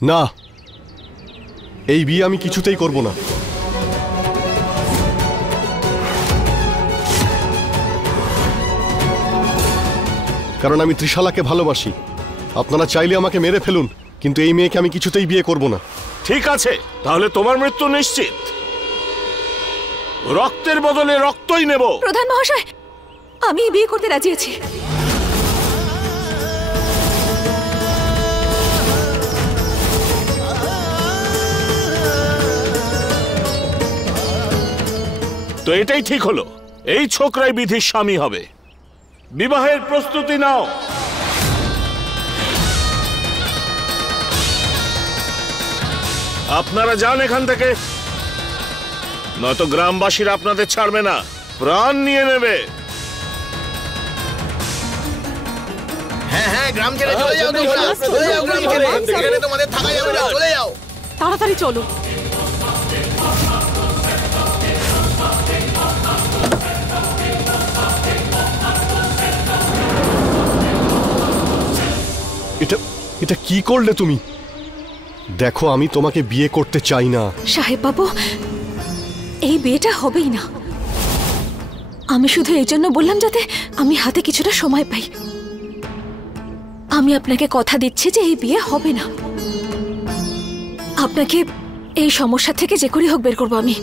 না, এই বিয়ে আমি কিছুতেই করব না। কারণ আমি ত্রিশালাকে ভালোবাসি। আপনারা চাইলে আমাকে মেরে ফেলুন, কিন্তু এই মেয়েকে আমি কিছুতেই বিয়ে করব না। ঠিক আছে, তাহলে তোমার মৃত্যু নিশ্চিত। রক্তের বদলে রক্তই নেব। প্রধান মহাশয়, আমি বিয়ে করতে রাজি আছি। তো এটাই ঠিক হলো, এই ছোকরাই বিধির স্বামী হবে। বিবাহের প্রস্তুতি নাও। আপনারা যান এখান থেকে, নয়তো গ্রামবাসীরা আপনাদের ছাড়বে না, প্রাণ নিয়ে নেবে। হ্যাঁ হ্যাঁ, গ্রাম ছেড়ে চলে যাও তোমরা, চলে যাও গ্রাম ছেড়ে, এখানে তোমাদের থাকা যাবে না, চলে যাও। তাড়াতাড়ি চলো। এটা কি করলে তুমি? দেখো, আমি তোমাকে বিয়ে করতে চাই না। সাহেব বাবু, এই বিয়েটা হবেই না। আমি শুধু এই জন্য বললাম যাতে আমি হাতে কিছুটা সময় পাই। আমি আপনাকে কথা দিচ্ছি যে এই বিয়ে হবে না। আপনাকে এই সমস্যা থেকে যে করেই হোক বের করবো আমি।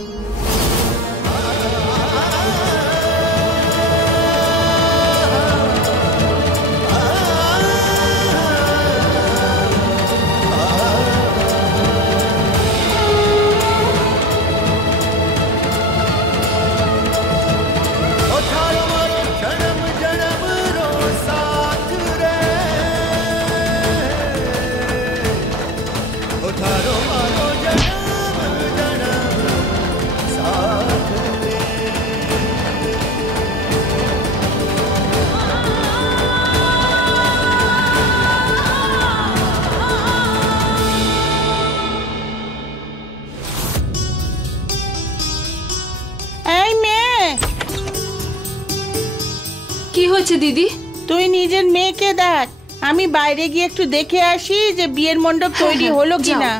কি হয়েছে দিদি? তুই নিজের মেয়েকে দেখ, আমি বাইরে গিয়ে একটু দেখে আসি যে বিয়ের মণ্ডপ তৈরি হলো কিনা।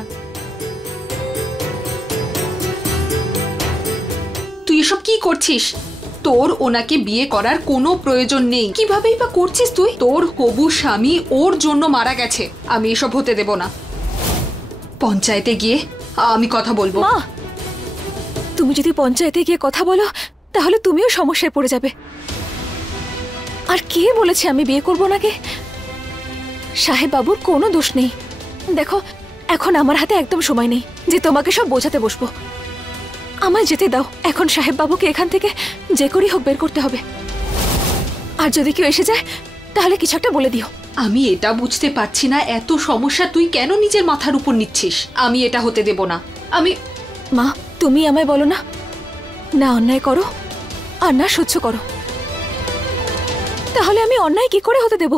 তুই এসব কি করছিস? তোর ওনাকে বিয়ে করার কোনো প্রয়োজন নেই। কিভাবেই বা করছিস তুই? তোর হবু স্বামী ওর জন্য মারা গেছে। আমি এসব হতে দেব না। পঞ্চায়েতে গিয়ে আমি কথা বলবো। মা, তুমি যদি পঞ্চায়েতে গিয়ে কথা বলো তাহলে তুমিও সমস্যায় পড়ে যাবে। আর কে বলেছে আমি বিয়ে করব না? কে? সাহেব বাবুর কোনো দোষ নেই। দেখো, এখন আমার হাতে একদম সময় নেই যে তোমাকে সব বোঝাতে বসবো। আমায় যেতে দাও। এখন সাহেব বাবুকে এখান থেকে যে করেই হোক বের করতে হবে। আর যদি কেউ এসে যায় তাহলে কিছু একটা বলে দিও। আমি এটা বুঝতে পারছি না, এত সমস্যা তুই কেন নিজের মাথার উপর নিচ্ছিস? আমি এটা হতে দেব না। মা, তুমি আমায় বলো না, না অন্যায় করো আর না সহ্য করো। তাহলে আমি অন্যায় কি করে হতে দেব?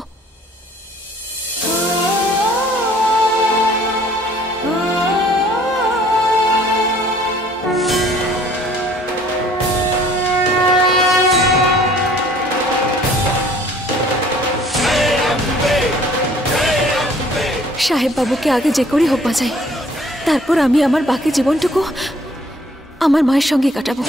সাহেব বাবুকে আগে যে করেই হোক বাঁচাই, তারপর আমি আমার বাকি জীবনটুকু আমার মায়ের সঙ্গে কাটাবো।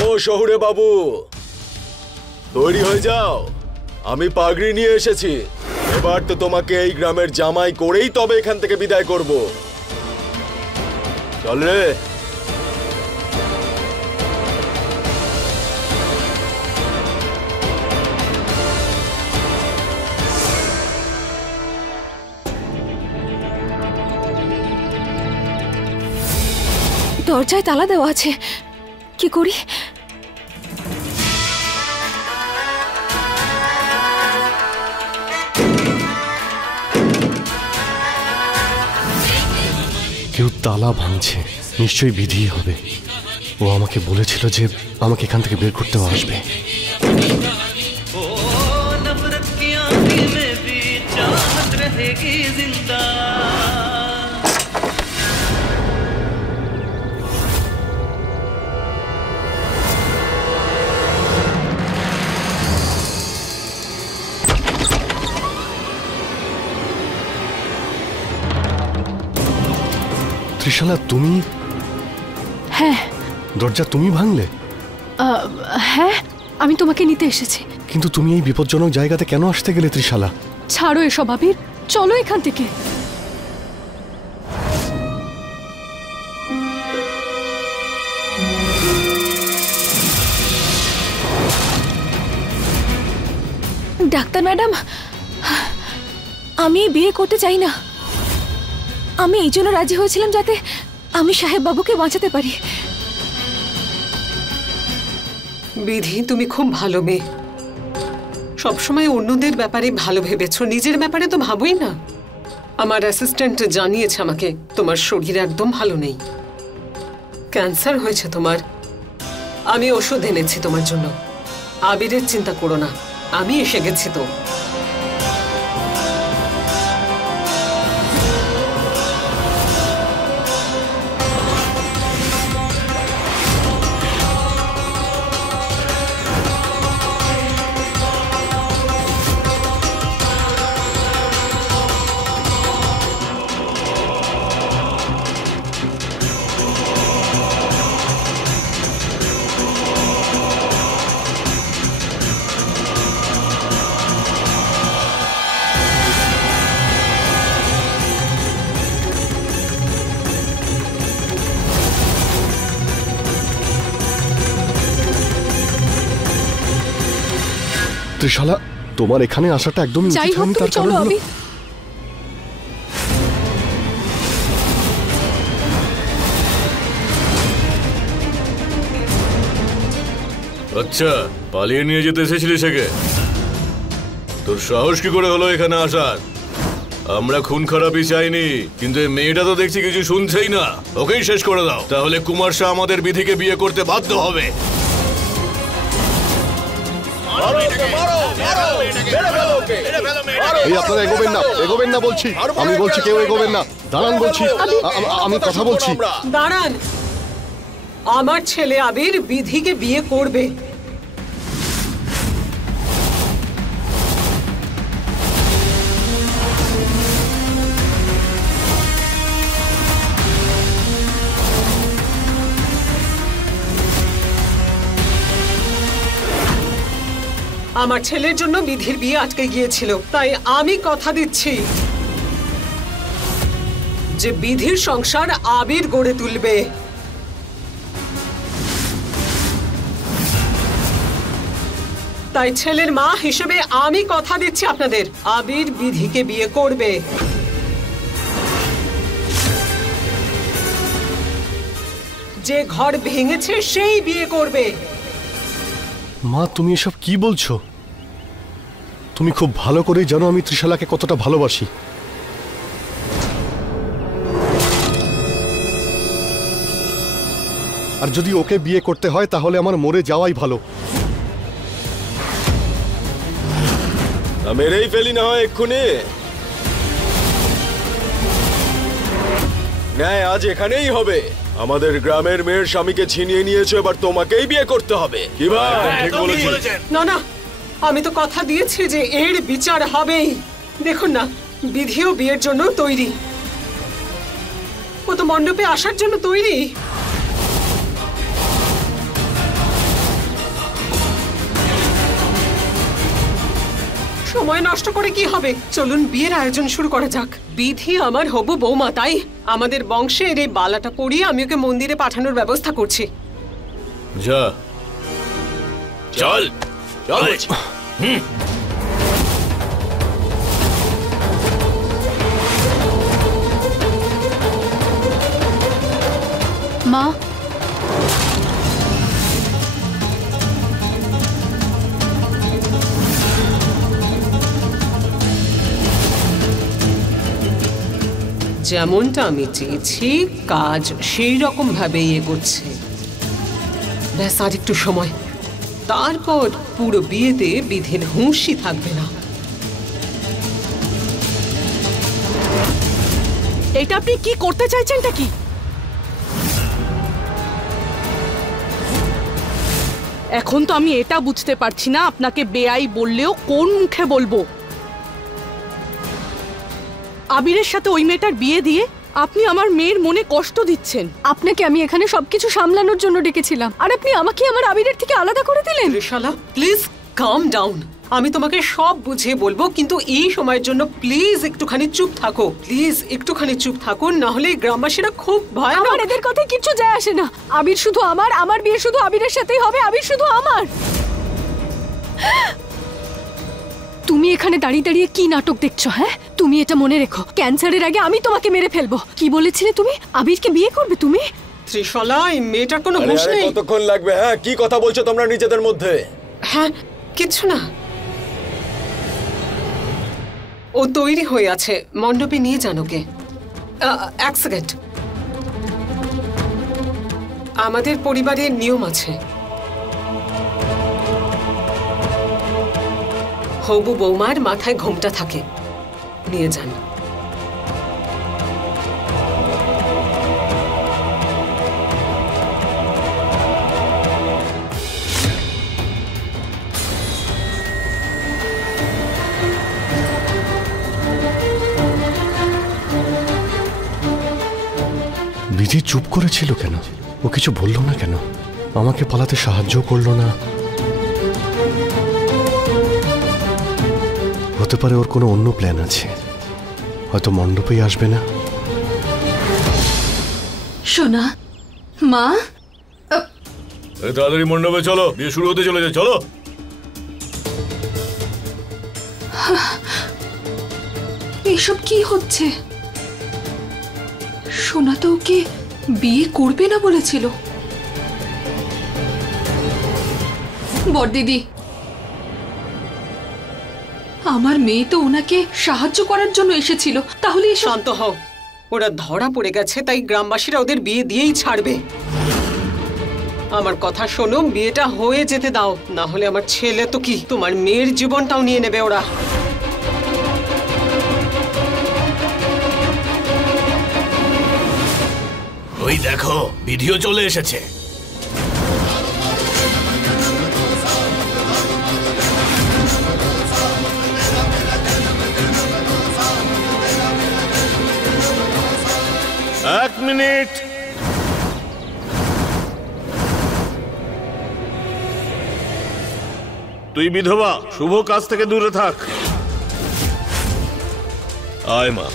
ও শহুরে বাবু, তৈরি হয়ে যাও, আমি পাগড়ি নিয়ে এসেছি। এবার তো তোমাকে এই গ্রামের জামাই করেই তবে এখান থেকে বিদায় করব। চল রে। দরজায় তালা দেওয়া আছে, কি করি? কেউ তালা ভাঙছে, নিশ্চয়ই বিধি হবে। ও আমাকে বলেছিল যে আমাকে এখান থেকে বের করতেও আসবে। रहेगी जिंदा। ত্রিশালা, তুমি? হ্যাঁ। দরজা তুমি ভাঙলে? হ্যাঁ, আমি তোমাকে নিতে এসেছি। কিন্তু তুমি এই বিপজ্জনক জায়গাতে কেন আসতে গেলে ত্রিশালা? ছাড়ো এসব আবির, চলো এখান থেকে। ডাক্তার ম্যাডাম, আমি বিয়ে করতে চাই না। আমি এই জন্য রাজি হয়েছিলাম যাতে আমি সাহেব বাবুকে বাঁচাতে পারি। বিধি, তুমি খুব ভালো মেয়ে। সবসময় অন্যদের ব্যাপারে ভালো ভেবেছো, নিজের ব্যাপারে তো ভাবোই না। আমার অ্যাসিস্ট্যান্ট জানিয়েছে আমাকে তোমার শরীর একদম ভালো নেই, ক্যান্সার হয়েছে তোমার। আমি ওষুধ এনেছি তোমার জন্য। আবিরের চিন্তা করো না, আমি এসে গেছি তো। ত্রিশালা, তোমার এখানে আসাটা একদমই যাই উচিত হোক, হয়নি। তুমি তার চলো কারণ হলো আবির। আচ্ছা, পালিয়ে নিয়ে যেতে এসেছিলিস একে? তোর সাহস কি করে হলো এখানে আসার? আমরা খুন খারাপই চাইনি, কিন্তু এই মেয়েটা তো দেখছি কিছু শুনছেই না। ওকেই শেষ করে দাও, তাহলে কুমার শাহ আমাদের বিধিকে বিয়ে করতে বাধ্য হবে। এই আপনারা এগোবেন না, এগোবেন না বলছি। আমি বলছি কেউ এগোবেন না। দাঁড়ান বলছি, আমি কথা বলছি। দাঁড়ান, আমার ছেলে আবির বিধিকে বিয়ে করবে। আমার ছেলের জন্য বিধির বিয়ে আটকে গিয়েছিল, তাই আমি কথা দিচ্ছি যে বিধির সংসার আবির গড়ে তুলবে। তাই ছেলের মা হিসেবে আমি কথা দিচ্ছি আপনাদের, আবির বিধিকে বিয়ে করবে। যে ঘর ভেঙেছে সেই বিয়ে করবে। মা, তুমি এসব কি বলছো? তুমি খুব ভালো করেই জানো আমি ত্রিশালাকে কতটা ভালোবাসি। আর যদি ওকে বিয়ে করতে হয় তাহলে আমার মরে যাওয়াই ভালো। মেরেই ফেলি না হয় এক্ষুনি। ন্যায় আজ এখানেই হবে। আমাদের গ্রামের মেয়ের স্বামীকে ছিনিয়ে নিয়েছো, এবার তোমাকেই বিয়ে করতে হবে। কি ভাই, ঠিক বলেছেন? না না, আমি তো কথা দিয়েছি যে এর বিচার হবেই। দেখুন না, বিধিও বিয়ের জন্য তৈরি। ও তো মণ্ডপে আসার জন্য তৈরি। সময় নষ্ট করে কি হবে? চলুন বিয়ের আয়োজন শুরু করা যাক। বিধি আমার হবু বৌমা, তাই আমাদের বংশের এই বালাটা পরিয়ে আমি ওকে মন্দিরে পাঠানোর ব্যবস্থা করছি। যা, চল চল। মা, যেমনটা আমি চেয়েছি কাজ সেই রকম ভাবেই এগোচ্ছে। ব্যাস আর একটু সময়, তারপর পুরো বিয়েতে বিধির হুঁশই থাকবে না। এটা আপনি কি করতে চাইছেনটা কি? এখন তো আমি এটা বুঝতে পারছি না আপনাকে বেআই বললেও কোন মুখে বলবো। আবিরের সাথে ওই মেয়েটার বিয়ে দিয়ে আপনি আমার মেয়ের মনে কষ্ট দিচ্ছেন। আপনাকে আমি এখানে সবকিছু সামলানোর জন্য ডেকেছিলাম, আর আপনি আমাকে আমার আবিরের থেকে আলাদা করে দিলেন। ত্রিশালা প্লিজ কাম ডাউন। আমি তোমাকে সব বুঝিয়ে বলবো, কিন্তু এই সময়ের জন্য প্লিজ একটুখানি চুপ থাকো। প্লিজ একটুখানি চুপ থাকো, না হলে গ্রামবাসীরা খুব ভয়ানক। আমার এদের কথায় কিচ্ছু যায় আসে না। আবির শুধু আমার, আমার বিয়ে শুধু আবিরের সাথেই হবে, আবির শুধু আমার। তুমি এখানে দাঁড়িয়ে দাঁড়িয়ে কি নাটক দেখছো? হ্যাঁ, তুমি এটা মনে রেখো, ক্যান্সারের আগে আমি তোমাকে মেরে ফেলবো। কি বলেছিলে তুমি? আবিরকে বিয়ে করবে তুমি? ত্রিশালা, এই মেয়েটার কোনো হুঁশ নেই। কতক্ষণ লাগবে? হ্যাঁ, কি কথা বলছো তোমরা নিজেদের মধ্যে? হ্যাঁ, কিছু না। ও তৈরি হয়ে আছে, মণ্ডপে নিয়ে যান ওকে। এক সেকেন্ড, আমাদের পরিবারের নিয়ম আছে, হবু বৌমার মাথায় ঘোমটা থাকে, নিয়ে যান। বিধি চুপ করেছিল কেন? ও কিছু বললো না কেন? আমাকে পালাতে সাহায্য করলো না? হতে পারে ওর কোনো অন্য প্ল্যান আছে, হয়তো মণ্ডপেই আসবে না। সোনা, মা, তাড়াতাড়ি মণ্ডপে চলো, বিয়ে শুরু হতে চলেছে, চলো। এসব কি হচ্ছে? সোনা তো ওকে বিয়ে করবে না বলেছিল। বড়দিদি, আমার মেয়ে তো ওনাকে সাহায্য করার জন্য এসেছিল, তাহলে শান্ত হও। ওরা ধরা পড়ে গেছে, তাই গ্রামবাসীরা ওদের বিয়ে দিয়েই ছাড়বে। আমার কথা শোনো, বিয়েটা হয়ে যেতে দাও, না হলে আমার ছেলে তো কি, তোমার মেয়ের জীবনটাও নিয়ে নেবে ওরা। ওই দেখো, ভিডিও চলে এসেছে। এক মিনিট। তুই বিধবা, শুভ কাজ থেকে দূরে থাক। আয় মা।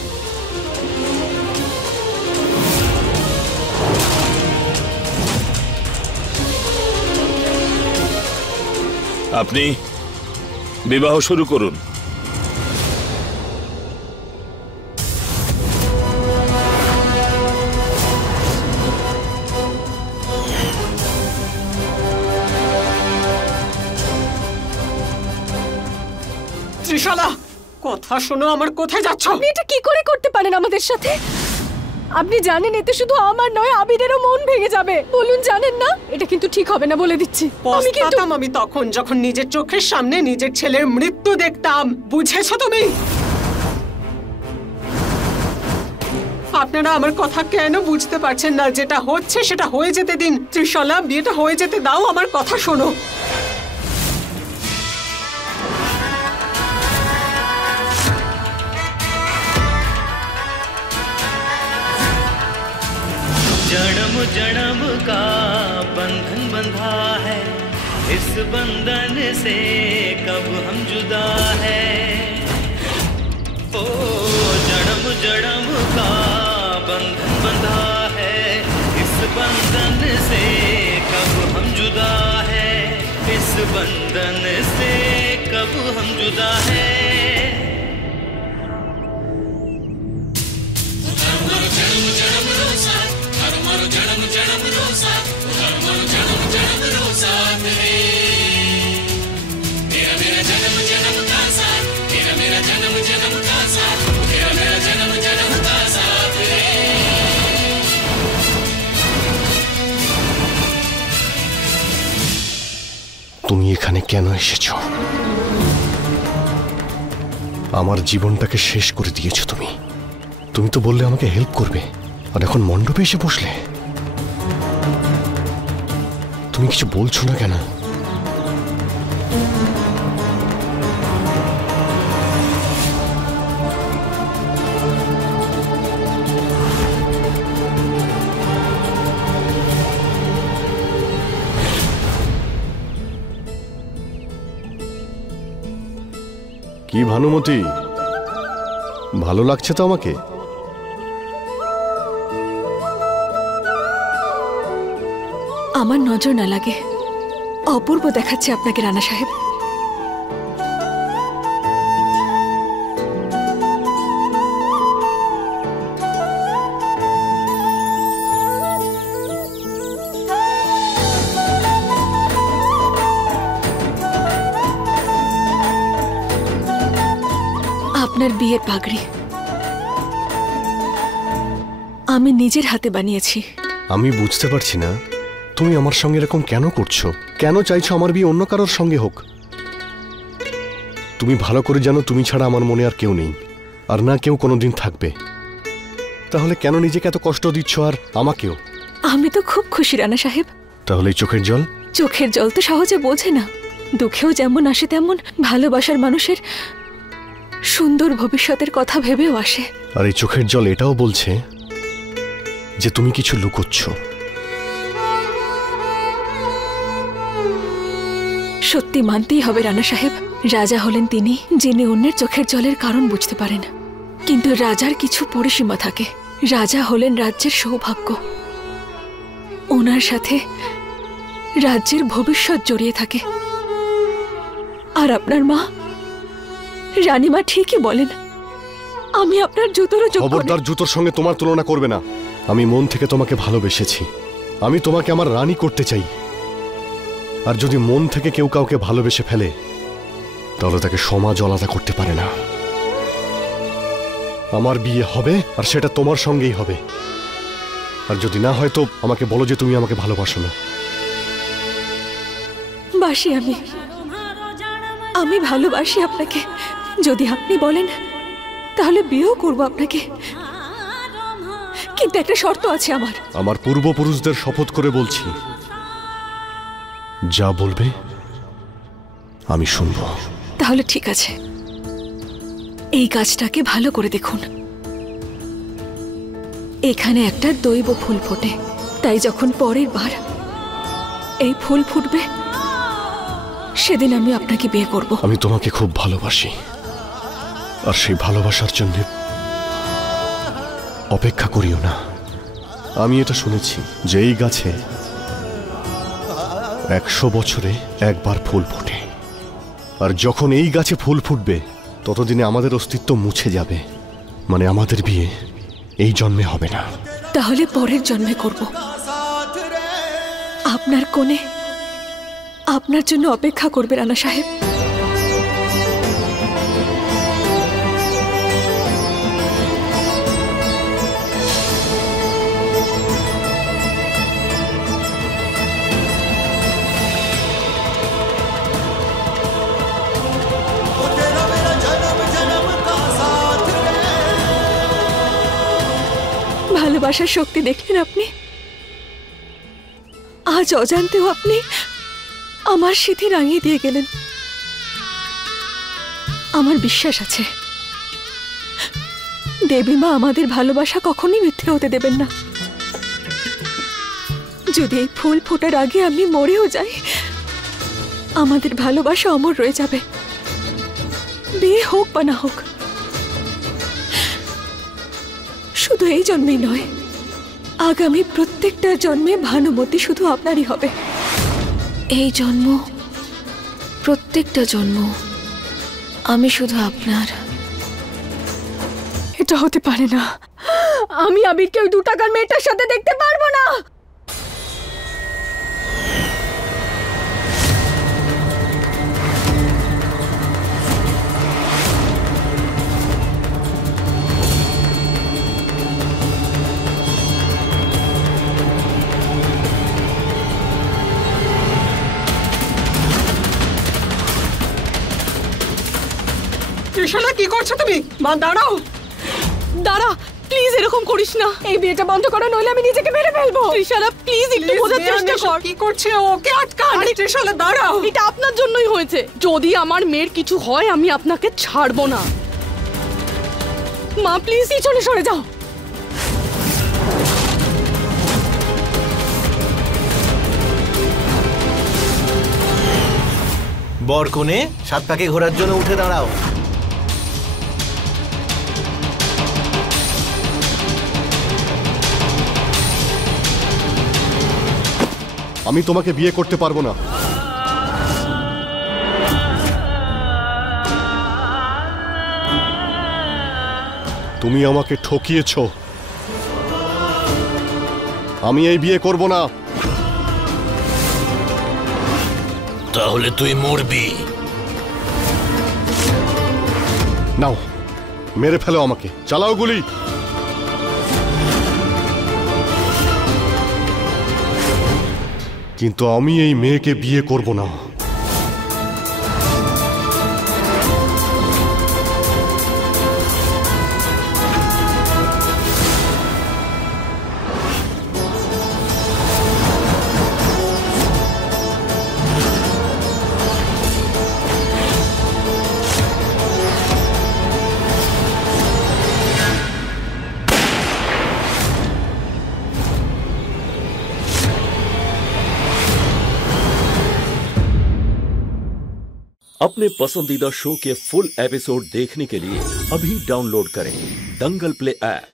আপনি বিবাহ শুরু করুন। ত্রিশালা, কথা শোনো, আমার কোথায় যাচ্ছ? আপনি এটা কি করে করতে পারেন আমাদের সাথে? আপনি জানেন এতে শুধু আমার নয়, আবিরেরও মন ভেঙে যাবে। বলুন, জানেন না? এটা কিন্তু ঠিক হবে না, বলে দিচ্ছি। পস্তাতাম আমি তখন, যখন নিজের চোখের সামনে নিজের ছেলের মৃত্যু দেখতাম। বুঝেছো তুমি? আপনারা আমার কথা কেন বুঝতে পারছেন না? যেটা হচ্ছে সেটা হয়ে যেতে দিন। ত্রিশালা, বিয়েটা হয়ে যেতে দাও, আমার কথা শোনো। जन्म जन्म का बंधन बंधा है, इस बंधन से कब हम जुदा है। ओ जन्म जन्म का बंधन बंधा है, इस बंधन से कब हम जुदा है, इस बंधन से कब हम जुदा है। তুমি এখানে কেন এসেছো? আমার জীবনটাকে শেষ করে দিয়েছো তুমি। তুমি তো বললে আমাকে হেল্প করবে, আর এখন মণ্ডপে এসে বসলে। তুমি কিছু বলছো না কেন? কি ভানুমতি, ভালো লাগছে তো আমাকে? আমার নজর না লাগে, অপূর্ব দেখাচ্ছে আপনাকে রানা সাহেব। আপনার বিয়ের পাগড়ি আমি নিজের হাতে বানিয়েছি। আমি বুঝতে পারছি না তুমি আমার সঙ্গে এরকম কেন করছো, কেন চাইছো আমার বিয়ে অন্য কারোর সঙ্গে হোক? তুমি ভালো করে জানো তুমি ছাড়া আমার মনে আর কেউ নেই, আর না কেউ কোনোদিন থাকবে। তাহলে কেন নিজেকে এত কষ্ট দিচ্ছ, আর আমাকেও? আমি তো খুব খুশি রানা সাহেব। তাহলে এই চোখের জল? চোখের জল তো সহজে বোঝে না, দুঃখেও যেমন আসে তেমন ভালোবাসার মানুষের সুন্দর ভবিষ্যতের কথা ভেবেও আসে। আর এই চোখের জল এটাও বলছে যে তুমি কিছু লুকোচ্ছ। সত্যি মানতেই হবে রানা সাহেব, রাজা হলেন তিনি যিনি অন্যের চোখের জলের কারণ বুঝতে পারেন। কিন্তু রাজার কিছু পরিসীমা থাকে। রাজা হলেন রাজ্যের সৌভাগ্য, ওনার সাথে রাজ্যের ভবিষ্যৎ জড়িয়ে থাকে। আর আপনার মা রানীমা ঠিকই বলেন, আমি আপনার জুতোরও যোগ্য নই। খবরদার, জুতোর সঙ্গে তোমার তুলনা করবে না। আমি মন থেকে তোমাকে ভালোবেসেছি, আমি তোমাকে আমার রানী করতে চাই। আর যদি মন থেকে কেউ কাউকে ভালোবেসে ফেলে তাহলে তাকে সমাজ আলাদা করতে পারে না। আমার বিয়ে হবে, আর সেটা তোমার সঙ্গেই হবে। আর যদি না হয় তো আমাকে বলো যে তুমি আমাকে ভালোবাসো না। বাসি আমি ভালোবাসি আপনাকে। যদি আপনি বলেন তাহলে বিয়েও করব আপনাকে, কিন্তু একটা শর্ত আছে আমার। আমার পূর্বপুরুষদের শপথ করে বলছি, যা বলবে আমি শুনব। তাহলে ঠিক আছে, এই গাছটাকে ভালো করে দেখুন। এখানে একটা দৈব ফুল ফোটে, তাই যখন পরের বার এই ফুল ফুটবে সেদিন আমি আপনাকে বিয়ে করব। আমি তোমাকে খুব ভালোবাসি, আর সেই ভালোবাসার জন্য অপেক্ষা করিও না। আমি এটা শুনেছি যে এই গাছে 100 বছরে একবার ফুল ফোটে, আর যখন এই গাছে ফুল ফুটবে ততদিনে আমাদের অস্তিত্ব মুছে যাবে। মানে আমাদের বিয়ে এই জন্মে হবে না। তাহলে পরের জন্মে করব। আপনার কোণে আপনার জন্য অপেক্ষা করবে রানা সাহেব। ভালোবাসার শক্তি দেখলেন আপনি? আজ অজান্তেও আপনি আমার স্মৃতি রাঙিয়ে দিয়ে গেলেন। আমার বিশ্বাস আছে দেবী মা আমাদের ভালোবাসা কখনোই মিথ্যে হতে দেবেন না। যদি এই ফুল ফোটার আগে আমি মরেও যাই, আমাদের ভালোবাসা অমর রয়ে যাবে, বিয়ে হোক বা না হোক। শুধু এই জন্মেই নয়, আগামী প্রত্যেকটা জন্মে ভানুমতি শুধু আপনারই হবে। এই জন্ম, প্রত্যেকটা জন্ম আমি শুধু আপনার। এটা হতে পারে না। আমি আবিরকে ওই 2 টাকার মেয়েটার সাথে দেখতে পারবো না। ত্রিশালা, কি করছো তুমি? মা দাঁড়াও। দাঁড়া, এরকম করিস না। এই বিয়েটা বন্ধ করো, নইলে আমি নিজেকে মেরে ফেলবো। ত্রিশালা প্লিজ একটু বোঝার চেষ্টা কর। কি করছে? ওকে আটকা। ত্রিশালা দাঁড়াও। এটা আপনার জন্যই হয়েছে। যদি আমার মেয়ের কিছু হয় আমি আপনাকে ছাড়বো না। মা প্লিজ পিছনে সরে যাও। বর কোণে 7 পাকে ঘোরার জন্য উঠে দাঁড়াও। আমি তোমাকে বিয়ে করতে পারবো না। তুমি আমাকে ঠকিয়েছ। আমি এই বিয়ে করব না। তাহলে তুই মরবি। নাও, মেরে ফেলো আমাকে। চালাও গুলি। কিন্তু আমি এই মেয়েকে বিয়ে করব না। अपने पसंदीदा शो के फुल एपिसोड देखने के लिए अभी डाउनलोड करें दंगल प्ले ऐप।